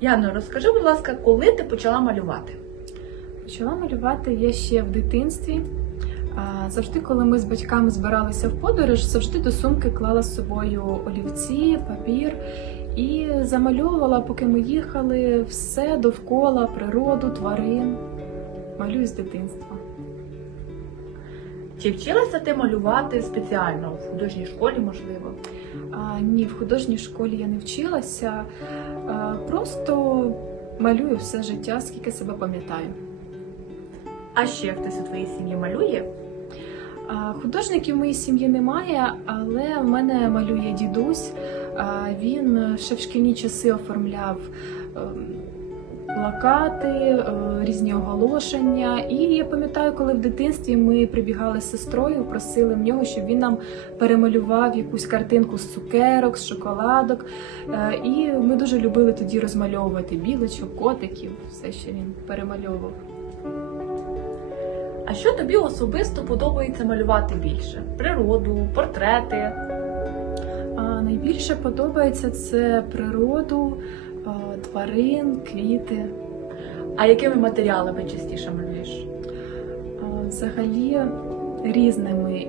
Яно, розкажи, будь ласка, коли ти почала малювати? Почала малювати я ще в дитинстві. Завжди, коли ми з батьками збиралися в подорож, завжди до сумки клала з собою олівці, папір і замальовувала, поки ми їхали, все довкола, природу, тварин. Малюю з дитинства. Чи вчилася ти малювати спеціально в художній школі, можливо? А, ні, в художній школі я не вчилася, а, просто малюю все життя, скільки себе пам'ятаю. А ще хтось у твоїй сім'ї малює? А, Художників в моїй сім'ї немає, але в мене малює дідусь. А, Він ще в шкільні часи оформляв ем, плакати, е, різні оголошення. І я пам'ятаю, коли в дитинстві ми прибігали з сестрою, просили в нього, щоб він нам перемалював якусь картинку з цукерок, з шоколадок. Е, І ми дуже любили тоді розмальовувати білочок, котиків, все, що він перемальовував. А що тобі особисто подобається малювати більше? Природу, портрети? А найбільше подобається це природу, тварин, квіти. А якими матеріалами частіше малюєш? Взагалі різними.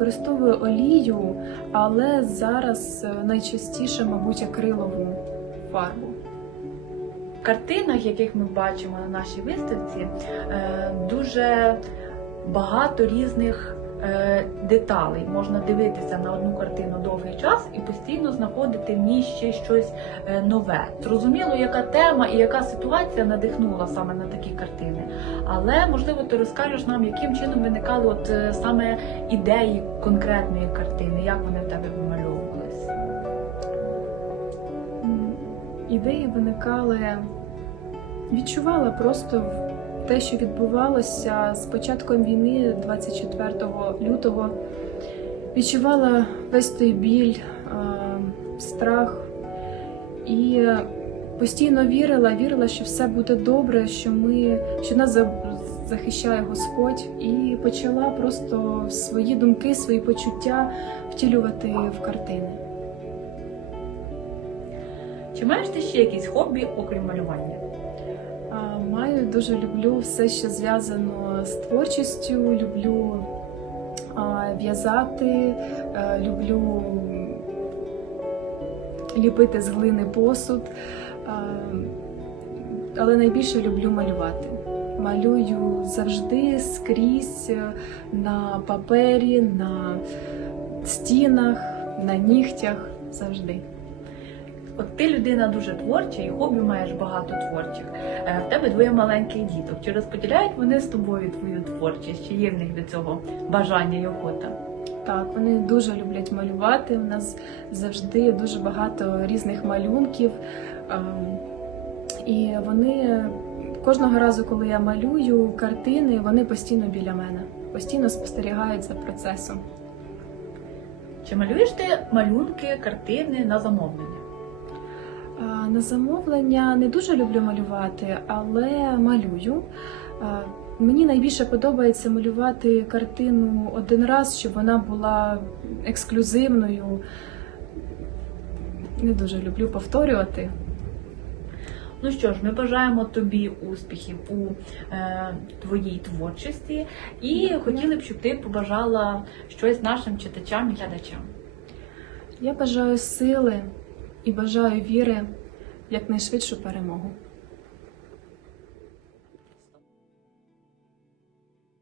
Використовую олію, але зараз е, найчастіше, мабуть, акрилову фарбу. В картинах, яких ми бачимо на нашій виставці, е, дуже багато різних деталей. Можна дивитися на одну картину довгий час і постійно знаходити в ній ще щось е, нове. Зрозуміло, яка тема і яка ситуація надихнула саме на такі картини. Але можливо, ти розкажеш нам, яким чином виникали от е, саме ідеї конкретної картини, як вони в тебе вимальовувались. М, Ідеї виникали, відчувала просто те, що відбувалося з початком війни 24 лютого. Відчувала весь той біль, страх і постійно вірила, вірила, що все буде добре, що ми що нас захищає Господь, і почала просто свої думки, свої почуття втілювати в картини. Чи маєш ти ще якісь хобі, окрім малювання? Маю дуже люблю все, що зв'язано з творчістю. Люблю в'язати, люблю ліпити з глини посуд, але найбільше люблю малювати. Малюю завжди скрізь е, на папері, на стінах, на нігтях завжди. От ти людина дуже творча і хобі маєш багато творчих. Е, В тебе двоє маленьких діток. Чи розподіляють вони з тобою твою творчість? Чи є в них до цього бажання і охота? Так, вони дуже люблять малювати. У нас завжди дуже багато різних малюнків. Ем, І вони кожного разу, коли я малюю картини, вони постійно біля мене, постійно спостерігають за процесом. Чи малюєш ти малюнки, картини на замовлення? На замовлення не дуже люблю малювати, але малюю. Мені найбільше подобається малювати картину один раз, щоб вона була ексклюзивною. Не дуже люблю повторювати. Ну що ж, ми бажаємо тобі успіхів у е, твоїй творчості і хотіли б, щоб ти побажала щось нашим читачам і глядачам. Я бажаю сили і бажаю віри в якнайшвидшу перемогу.